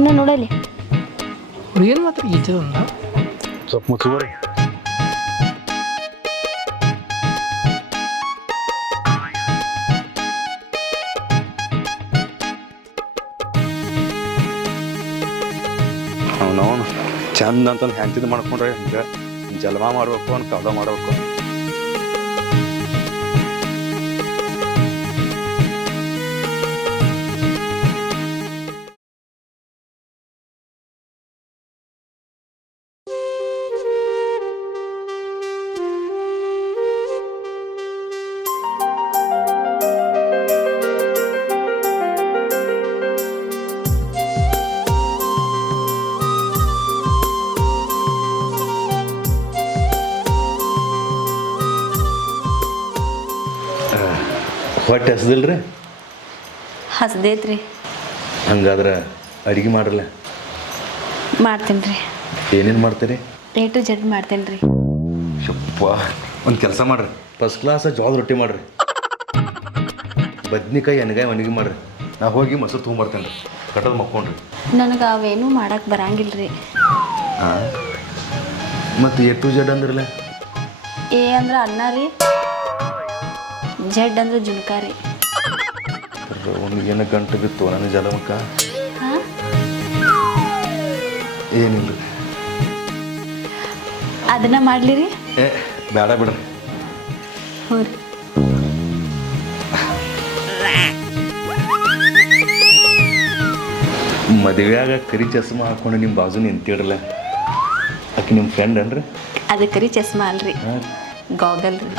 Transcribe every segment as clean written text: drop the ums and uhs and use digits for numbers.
ಅನ್ನ ನೋಡಲಿ ಹುಡುಗಿನ ಮಾತ್ರ ಈಚೆದೊಂದ ಸ್ವಲ್ಪ ಮುಚ್ಚುವರಿ ಅವನವನು ಚಂದ ಅಂತಂದು ಹೆಂತಿದ್ದು ಮಾಡ್ಕೊಂಡ್ರೆ ಹಿಂಗೆ ಜಲ್ಮ ಮಾಡ್ಬೇಕು ಅವ್ನು ಕವಲ ಮಾಡ್ಬೇಕು. ಹೊಟ್ಟೆ ಹಸ್ದಿಲ್ರಿ? ಹಸ್ದೈತ್ರಿ. ಹಂಗಾದ್ರೆ ಅಡುಗೆ ಮಾಡ್ರಲ್ಲ. ಮಾಡ್ತೀನಿ ರೀ. ಏನೇನು ಮಾಡ್ತೀರಿ? A to Z ಮಾಡ್ತೇನೆ ರೀ. ಶಪ್ಪ ಒಂದು ಕೆಲಸ ಮಾಡ್ರಿ, ಫಸ್ಟ್ ಕ್ಲಾಸ್ ಜೋಳದ ರೊಟ್ಟಿ ಮಾಡ್ರಿ, ಬದ್ನಿಕಾಯಿ ಎಣ್ಗಾಯಿ ಒಣಗಿ ಮಾಡ್ರಿ. ನಾ ಹೋಗಿ ಮೊಸರು ತೊಗೊಂಬರ್ತೇನೆ ರೀ, ಕಟ್ಟೋದು ಮಕ್ಕೊಂಡ್ರಿ. ನನಗೆ ಅವೇನೂ ಮಾಡಕ್ಕೆ ಬರಂಗಿಲ್ಲ ರೀ. ಹಾಂ, ಮತ್ತು A to Z ಅಂದ್ರಲ್ಲ? A ಅಂದ್ರೆ ಅನ್ನ ರೀ, Z ಅಂದ್ರೆ ಜುನ್ಕ ರೀ. ಅವನಿಗೇನು ಗಂಟು ಬಿತ್ತು ನನ್ನ ಜಲಮಕ್ಕ. ಹಾಂ, ಏನಿಲ್ಲ ಅದನ್ನ ಮಾಡಲಿ ರೀ. ಏ ಬೇಡ ಬಿಡ್ರಿ. ಹ್ಞೂ ರೀ. ಮದುವೆಯಾಗ ಕರಿ ಚಸ್ಮಾ ಹಾಕ್ಕೊಂಡು ನಿಮ್ಮ ಬಾಜು ನಿಂತಿಡ್ರಲ್ಲ, ಆಕೆ ನಿಮ್ಮ ಫ್ರೆಂಡ್ ಅನ್ರಿ? ಅದಕ್ಕೆ ರೀ ಚಸ್ಮಾ ಅಲ್ರಿ, ಗಾಗಲ್ ರೀ.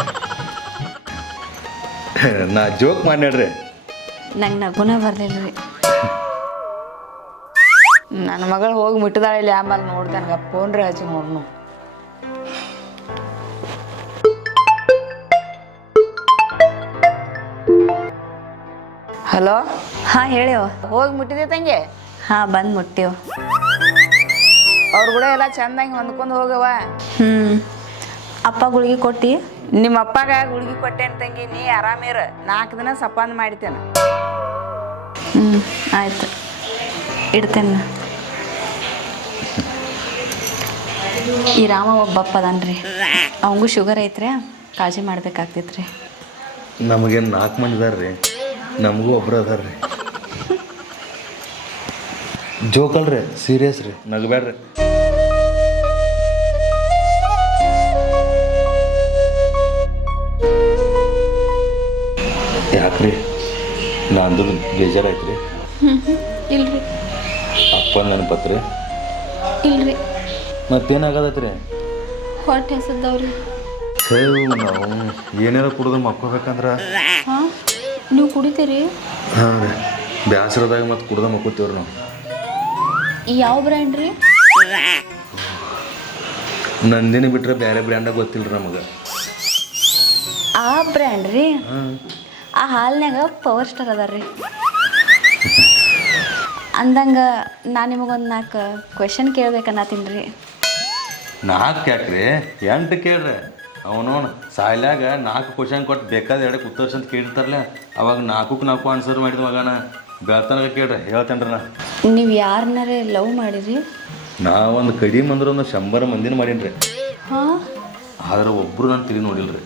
ನಾ ಜೋಕ್ ಮಾಡ್ಯಾಡ್ರಿ. ನಂಗೆ ನಗುನ ಬರಲಿಲ್ಲ ರೀ. ನನ್ನ ಮಗಳು ಹೋಗಿ ಮುಟ್ಟಿದಾಳೆ ಇಲ್ಲಿ, ಆಮೇಲೆ ನೋಡ್ತಾನೆ ಫೋನ್ ರೀ ಹಚ್ಚಿ ನೋಡ್ನು. ಹಲೋ, ಹಾಂ ಹೇಳಿವ. ಹೋಗಿ ಮುಟ್ಟಿದೆ ತಂಗಿ? ಹಾಂ, ಬಂದು ಮುಟ್ಟೇವು. ಅವ್ರು ಕೂಡ ಎಲ್ಲ ಚಂದಂಗೆ ಹೊಂದ್ಕೊಂಡು ಹೋಗವ. ಅಪ್ಪ ಗುಳಿಗೆ ಕೊಟ್ಟು? ನಿಮ್ಮ ಅಪ್ಪಗ ಗುಳಿಗೆ ಕೊಟ್ಟೇನು ತಂಗಿ, ನೀ ಆರಾಮಿರ. 4 ದಿನ ಸಪಾನ್ ಮಾಡಿತೇನೆ. ಆಯ್ತು, ಇಡ್ತೇನೆ. ಈ ರಾಮ ಒಬ್ಬಪ್ಪ ಅದನ್ರಿ, ಅವಂಗೂ ಶುಗರ್ ಐತ್ರಿ, ಕಾಳಜಿ ಮಾಡ್ಬೇಕಾಗ್ತೈತೆ ರೀ. ನಮಗೇನು 4 ಮಂದಿ ಇದಾರೆ ರೀ, ನಮಗೂ ಒಬ್ರು ಅದಾರ ರೀ. ಜೋಕಲ್ರಿ, ಸೀರಿಯಸ್ ರೀ, ನಗಬೇಡ್ರಿ. ಯಾಕ್ರಿ, ನಾ ಅಂದದ್ದು ಬೇಜಾರಾಯ್ತು ರೀ? ಇಲ್ರಿ. ಅಪ್ಪ ನನ್ನ ಪತ್ರ ಇಲ್ರಿ. ಮತ್ತೇನಾಗದೈತೆ ರೀ? ಹೊಟ್ಟೆ ಹಸದವ್ರಿ. ಸೇವ್ ನಾವು ಏನಾರ ಕುಡಿದು ಮಕ್ಕೋಬೇಕಂದ್ರೆ. ಹಾಂ, ನೀವು ಕುಡಿತೀರಿ? ಹಾಂ ರೀ, ಬ್ಯಾಸರದಾಗ ಮತ್ತು ಕುಡ್ದು ಮಕ್ಕೋತೀವ್ರಿ ನಾವು. ಯಾವ ಬ್ರ್ಯಾಂಡ್ ರೀ? ನಂದಿನಿ ಬಿಟ್ರೆ ಬೇರೆ ಬ್ರ್ಯಾಂಡಾಗ ಗೊತ್ತಿಲ್ಲ ರೀ ನಮಗೆ. ಆ ಬ್ರ್ಯಾಂಡ್ ರೀ? ಹಾಂ, ಆ ಹಾಲ್ನಾಗ ಪವರ್ ಸ್ಟಾರ್ ಅದ ರೀ. ಅಂದಂಗೆ ನಾನು ನಿಮಗೊಂದು 4 ಕ್ವೆಶನ್ ಕೇಳ್ಬೇಕನ್ನತ್ತೀನಿ ರೀ. 4 ಯಾಕ್ರಿ, 8 ಕೇಳ್ರಿ. ಅವನವನು ಸಾಯ್ಲಾಗ 4 ಕ್ವಶನ್ ಕೊಟ್ಟು ಬೇಕಾದ 2 ಉತ್ತರ್ಸ್ ಅಂತ ಕೇಳಿರ್ತಾರಲ್ಲ, ಅವಾಗ 4ಕ್ಕೆ 4 ಆನ್ಸರ್ ಮಾಡಿದ ಮಗನ ಬೆಳ್ತನಕ ಕೇಳ್ರಿ, ಹೇಳ್ತೇನೆ ರೀ. ನಾ ನೀವು ಯಾರನ್ನಾರೇ ಲವ್ ಮಾಡಿರಿ? ನಾವೊಂದು ಕಡಿಮೆ ಅಂದ್ರೆ ಒಂದು 100 ಮಂದಿನ ಮಾಡೀನಿ ರೀ. ಹಾಂ, ಆದ್ರೆ ಒಬ್ಬರು ನಾನು ತಿಳಿ ನೋಡಿಲ್ಲ ರೀ.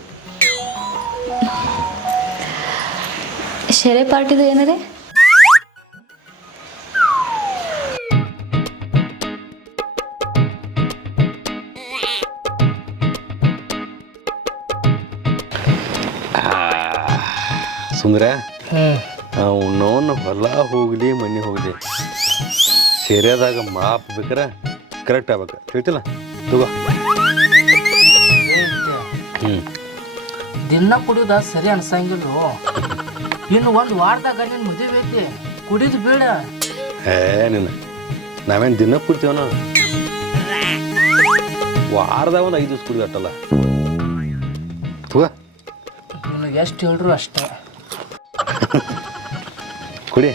ಶೆರೆ ಪಾರ್ಟಿದು ಏನಾರೇ? ಸುಂದ್ರ, ಅವನವನ್ನ ಹೊಲ ಹೋಗಲಿ ಮನೆ ಹೋಗಲಿ ಸೇರಿಯಾದಾಗ ಮಾಪ್ ಬೇಕಾರೆ ಕರೆಕ್ಟ್ ಆಗ್ಬೇಕು, ಹೇಳ್ತಿಲ್ಲ ತಗೋ. ದಿನ ಕುಡಿಯೋದ ಸರಿ ಅನ್ಸಂಗಿಲ್ಲ. ಇನ್ನು 1 ವಾರದಾಗ ನಿನ್ನ ಮದುವೆ ಐತಿ, ಕುಡಿದು ಬೇಡ. ನಿನ್ನ ನಾವೇನು ದಿನ ಕುಡ್ತೀವನ? ವಾರದಾಗ ಒಂದು 5 ದಿವಸ ಕುಡಿದಟ್ಟಲ್ಲ. ತಗೋ, ನಿನಗೆ ಎಷ್ಟು ಹೇಳ್ರು ಅಷ್ಟೇ. ಕುಡಿ.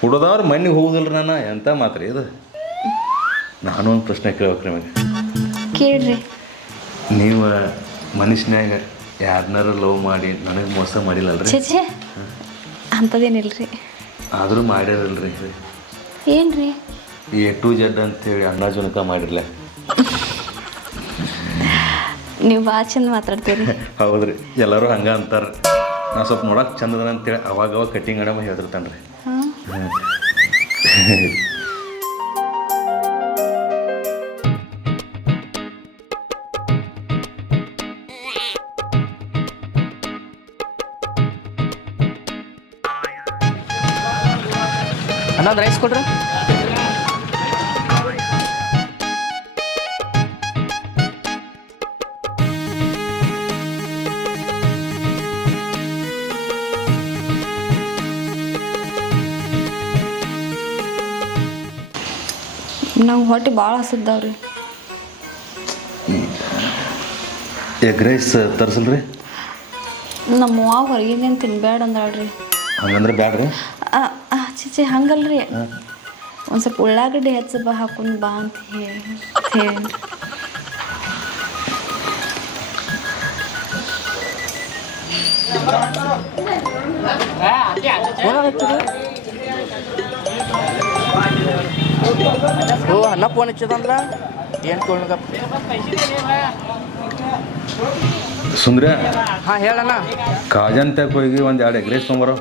ಕುಡೋದವ್ರು ಮನೆಗೆ ಹೋಗುದಿಲ್ಲ. ನಾನು ಎಂತ ಮಾತ್ರ ಇದು. ನಾನು ಒಂದು ಪ್ರಶ್ನೆ ಕೇಳ್ಬೇಕ್ರಿ ನಿಮಗೆ. ಕೇಳ್ರಿ. ನೀವು ಮನುಷ್ಯನಾಗ ಯಾರನ್ನಾರು ಲವ್ ಮಾಡಿ ನನಗೆ ಮೋಸ ಮಾಡಿಲ್ಲಲ್ರಿ? ಛೇ ಅಂಥದ್ದೇನಿಲ್ರಿ. ಆದರೂ ಮಾಡ್ಯಾರಲ್ರಿ. ಏನು ರೀ? A to Z ಅಂತೇಳಿ ಅಣ್ಣ ಜುನಕ ಮಾಡಿರಲ್ಲ. ನೀವು ಭಾಳ ಚಂದ ಮಾತಾಡ್ತೀರಿ. ಹೌದ್ರಿ, ಎಲ್ಲರೂ ಹಂಗೆ ಅಂತಾರೆ. ನಾ ಸ್ವಲ್ಪ ನೋಡಕ್ಕೆ ಚಂದದ ಅಂತೇಳಿ ಅವಾಗ ಕಟ್ಟಿಂಗ್ ಅಣ್ಣ ಹೇಳ್ತಿರ್ತಾನೆ ರೀ. ಅನ್ನೋದು ರೈಸ್ ಕೊಡ್ರಿ. ನಾವು ಹೊಟ್ಟೆ ಭಾಳ ಹಸಿದ್ದಾವ್ರಿ. Egg rice ತರಿಸಲ್ರಿ? ನಮ್ಮ ಅವ್ವ ಹೊರಗಿಂದೇನು ತಿನ್ಬೇಡ ಅಂದಾಳ್ರಿ. ಹಂಗಂದ್ರೆ ಬ್ಯಾಡ್ರಿ. ಚೀಚೆ ಹಂಗಲ್ರಿ, ಒಂದು ಸ್ವಲ್ಪ ಉಳ್ಳಾಗಡ್ಡಿ ಹೆಚ್ಚು ಹಾಕೊಂಡು ಬಾ ಅಂತ ಹೇಳಿ. ಓ ಅನ್ನ ಫೋನ್ ಹಚ್ಚದಂದ್ರ ಏನು ಕೊಡ್ಲಕ್ಕ ಸುಂದ್ರ. ಹಾಂ ಹೇಳಣ್ಣ. ಕಾಜಂತಕ್ಕೆ ಹೋಗಿ ಒಂದು 2 ಎಗ್ ರೈಸ್ ತೊಂಬರೋ.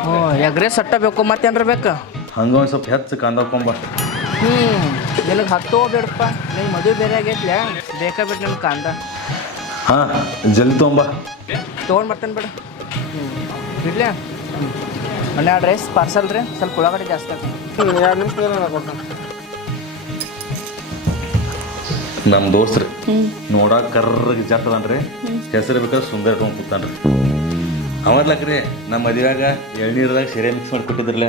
ಹ್ಞೂ ಎಗ್ ರೈಸ್ ಸಟ್ಟ ಬೇಕು, ಮತ್ತೇನ್ರ ಬೇಕು? ಹಂಗೆ ಒಂದು ಸ್ವಲ್ಪ ಹೆಚ್ಚು ಕಾಂದಾಕೊಂಬ. ನಿನಗೆ ಹತ್ತೋ ಬೇಡಪ್ಪ, ನಿನ್ನ ಮದುವೆ ಬೇರೆ ಆಗೈತ್ಲ, ಬೇಕಾಗ್ಬಿಟ್ಟು ನಿಮ್ಗೆ ಕಾಂದ. ಹಾಂ ಜಲ್ದಿ ತೊಗೊಂಬ. ತೊಗೊಂಡು ಬರ್ತೇನೆ ಬೇಡ. ಇಡ್ಲಿ ಒಂದು 2 ರೈಸ್ ಪಾರ್ಸಲ್ ರೀ, ಸ್ವಲ್ಪ ಉಳ್ಳಾಗಡ್ಡಿ ಜಾಸ್ತಿ ಆಗ್ತದೆ. 2 ನಿಮಿಷ ಕೊಡ್ತಾನೆ. ನಮ್ಮ ದೋಸ್ತ್ರಿ ನೋಡಕ್ಕೆ ಕರ್ರಗೆ ಜಟ್ಟದನ್ರಿ, ಹೆಸರು ಬೇಕಾದ್ರೆ ಸುಂದರ ಇಟ್ಕೊಂಡು ಕೂತಾನ್ರಿ. ಅವರ್ಲಕ್ರಿ ನಮ್ಮ ಮದುವೆಯಾಗ ಎಳ್ನೀರದಾಗ ಸೀರೆ ಮಿಕ್ಸ್ ಮಾಡಿ ಕೊಟ್ಟಿದ್ರಲ್ಲ.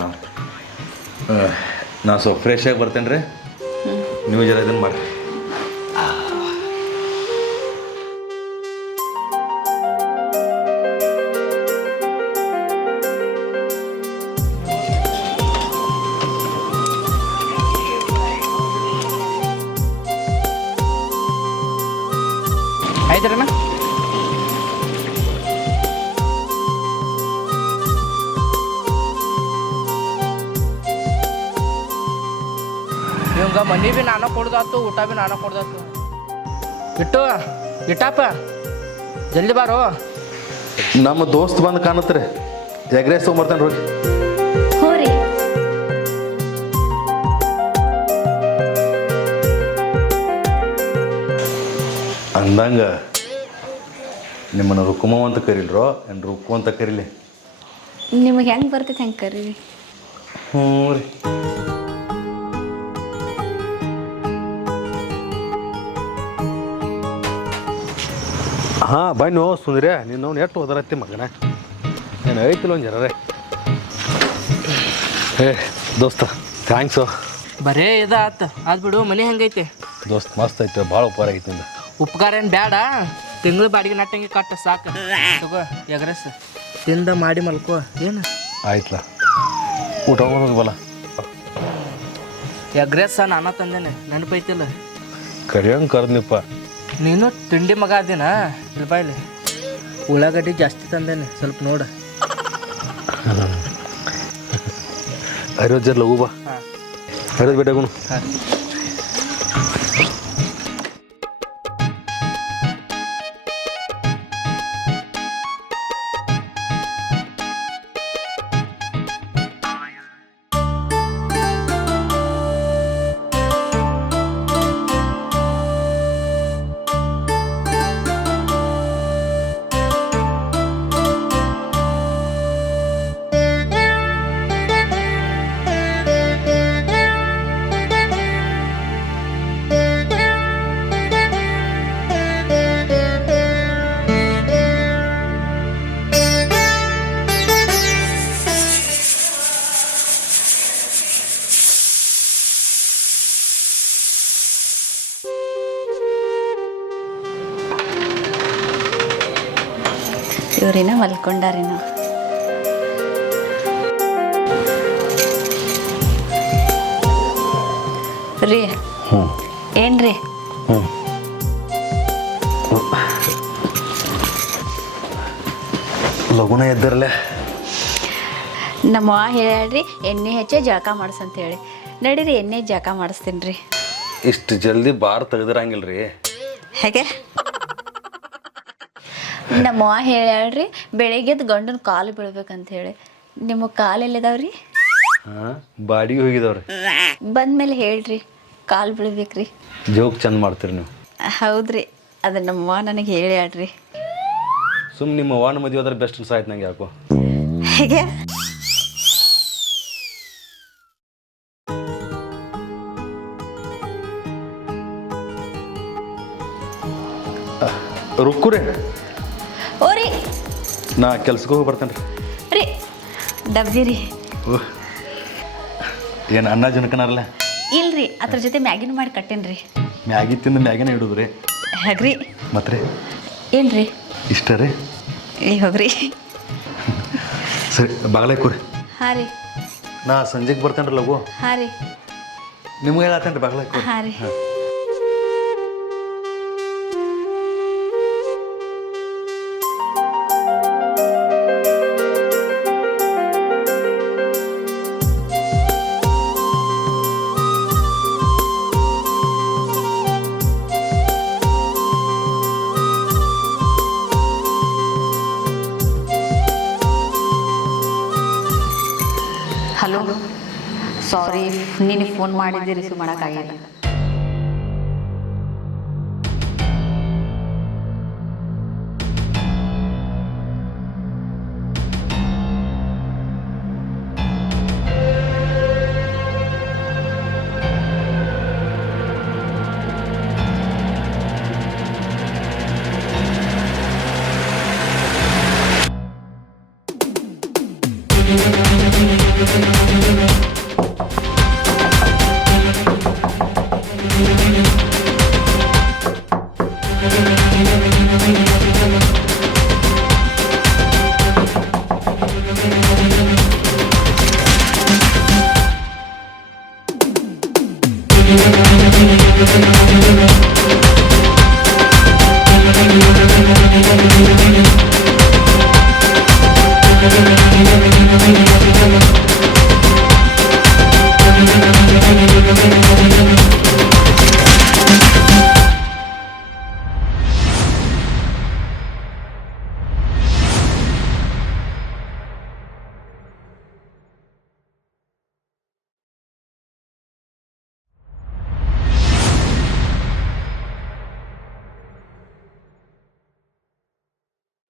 ಹಾಂ ನಾ ಸ್ವಲ್ಪ ಫ್ರೆಶ್ ಆಗಿ ಬರ್ತೇನೆ ರೀ, ನೀವು ಜರ ಇದನ್ನು ಮಾಡಿ. ಆಯ್ತರಣ್ಣ. ಇವಂಗ ಮನಿ ಭೀ ನಾನ ಕೊಡ್ದಾತು, ಊಟ ಭೀ ನಾನ ಕೊಡ್ದಾತು. ಇಟ್ಟಪ್ಪ ಜಲ್ದಿ ಬಾರೋ. ನಮ್ಮ ದೋಸ್ತ್ ಬಂದು ಕಾಣತ್ರಿ, ಎಗ್ ರೈಸ್ ತೊಗೊಂಬರ್ತೇನೆ ಹೋಗಿ. ಹ್ಞೂ ರೀ. ಅಂದಂಗೆ ನಿಮ್ಮನ್ನು ರುಕುಮ ಅಂತ ಕರೀಲ್ರೋ ಏನು ರುಕ್ಕು ಅಂತ ಕರೀಲಿ? ನಿಮಗೆ ಹೆಂಗೆ ಬರ್ತೈತೆ ಹೆಂಗೆ ಕರೀರಿ. ಹ್ಞೂ ರೀ. ಹಾಂ ಬನ್ನಿ ಸುಂದ್ರ್ಯಾ, ನೀನು ಅವ್ನು ಎಷ್ಟು ಓದರತ್ತಿ ಮಗನ, ಏನು ಐತಿಲ್ಲ ಒಂದು ಜರೇ. ಏ ದೋಸ್ತ ಥ್ಯಾಂಕ್ಸು. ಬರೇ ಇದು ಆತ ಅದು ಬಿಡು. ಮನೆ ಹೆಂಗೈತೆ ದೋಸ್ತ್? ಮಸ್ತ್ ಐತೆ, ಭಾಳ ಉಪಕಾರ ಆಗೈತೆ ನಿಂದು. ಉಪಕಾರ ಏನು ಬೇಡ, ತಿಂಗಳು ಬಾಡಿಗೆ ನಟ್ಟಂಗೆ ಕಟ್ಟ ಸಾಕು. ತಗೋ ಎಗ್ ರೈಸ್ ತಿಂದ ಮಾಡಿ ಮಲ್ಕೋ. ಏನು ಆಯ್ತಲ್ಲ, ಊಟ ಮಾಡೋದು ಬಲ್ಲ. ಎಗ್ ರೈಸ್ ನಾನ ತಂದೇನೆ, ನೆನಪೈತಿಲ್ಲ? ಕರಿಯಂಗೆ ಕರ್ದನಿಪ್ಪ. ನೀನು ತಿಂಡಿ ಮಗ ಅದಿನ. ಇಲ್ಲಿ ಬಾಯ್ಲಿ ಉಳ್ಳಾಗಡ್ಡಿ ಜಾಸ್ತಿ ತಂದೇನೆ, ಸ್ವಲ್ಪ ನೋಡು. ಐರೋಜ್ ಜರ್ ಲಗು ಬಾ. ಹಾಂ ಐರೋಜ್ ಬೇಟಾಗುನು. ಹಾಂ ಇವ್ರಿನ ಮಲ್ಕೊಂಡಾರಿನ. ರೀ ಏನ್ರಿ ಲಗುನ ಎದ್ದರಲ್ಲ. ನಮ್ಮ ಹೇಳ್ರಿ ಎಣ್ಣೆ ಹೆಚ್ಚೆ ಜಳಕ ಮಾಡಿಸಂತ ಹೇಳಿ. ನಡೀರಿ ಎಣ್ಣೆ ಜಳಕ ಮಾಡಿಸ್ತೀನಿ ರೀ. ಇಷ್ಟು ಜಲ್ದಿ ಬಾರ್ ತೆಗ್ದಿರಂಗಿಲ್ಲ ರೀ. ಹೇಗೆ ನಮ್ಮ ಹೇಳ್ರಿ ಬೆಳಿಗ್ಗೆದ್ದು ಗಂಡನ ಕಾಲು ಬೀಳ್ಬೇಕಂತ ಹೇಳಿ. ನಿಮ್ಮ ಕಾಲು ಎಲ್ಲಿದಾವ್ರಿ? ಹಾಂ, ಬಾಡಿಗೆ ಹೋಗಿದವ್ರಿ. ಬಂದ್ಮೇಲೆ ಹೇಳ್ರಿ ಕಾಲು ಬೀಳ್ಬೇಕ್ರಿ. ಜೋಕ್ ಚಂದ ಮಾಡ್ತೀರಿ ನೀವು. ಹೌದ್ರಿ, ಅದು ನಮ್ಮವ್ವ ನನಗೆ ಹೇಳ್ರಿ. ಸುಮ್ಮನೆ ನಿಮ್ಮ ಅವ್ವನ ಮದುವೆ ಆದ್ರೆ ಬೆಸ್ಟ್ ಅನ್ಸಾಯ್ತು ನಂಗೆ ಯಾಕೋ. ಹೇಗೆ ರುಕ್ಕುರೆ, ಓರಿ ನಾ ಕೆಲ್ಸಕ್ಕೆ ಹೋಗಿ ಬರ್ತೇನೆ ರೀ. ರೀ ಡಬ್ಬಿ ರೀ. ಏನು ಅನ್ನ ಜನಕನಾರಲ್ಲ? ಇಲ್ರಿ, ಅದ್ರ ಜೊತೆ ಮ್ಯಾಗಿನ ಮಾಡಿ ಕಟ್ಟೇನ್ರಿ. ಮ್ಯಾಗಿ ತಿಂದು ಮ್ಯಾಗಿನ ಇಡೋದು ರೀ. ಹಾಗ್ರಿ. ಮತ್ತೆ ರೀ ಏನ್ರಿ? ಇಷ್ಟ ರೀ. ಈ ಹೋಗ್ರಿ. ಸರಿ, ಬಾಗಲೇ ಕೂರಿ. ಹಾಂ ರೀ. ನಾ ಸಂಜೆಗೆ ಬರ್ತೇನೆ ರೀ ಲಗು. ಹಾಂ ರೀ. ನಿಮ್ಗೆ ಹೇಳತ್ತೇನೆ ರೀ, ಬಾಗಲೇ ಕೂರಿ. ಹಾಂ ರೀ. ಹಲೋ, ಸಾರಿ, ನಿನಗೆ ಫೋನ್ ಮಾಡಿದ್ದೆ, ರಿಸೀವ್ ಮಾಡೋಕ್ಕಾಗಿಲ್ಲ. Thank you.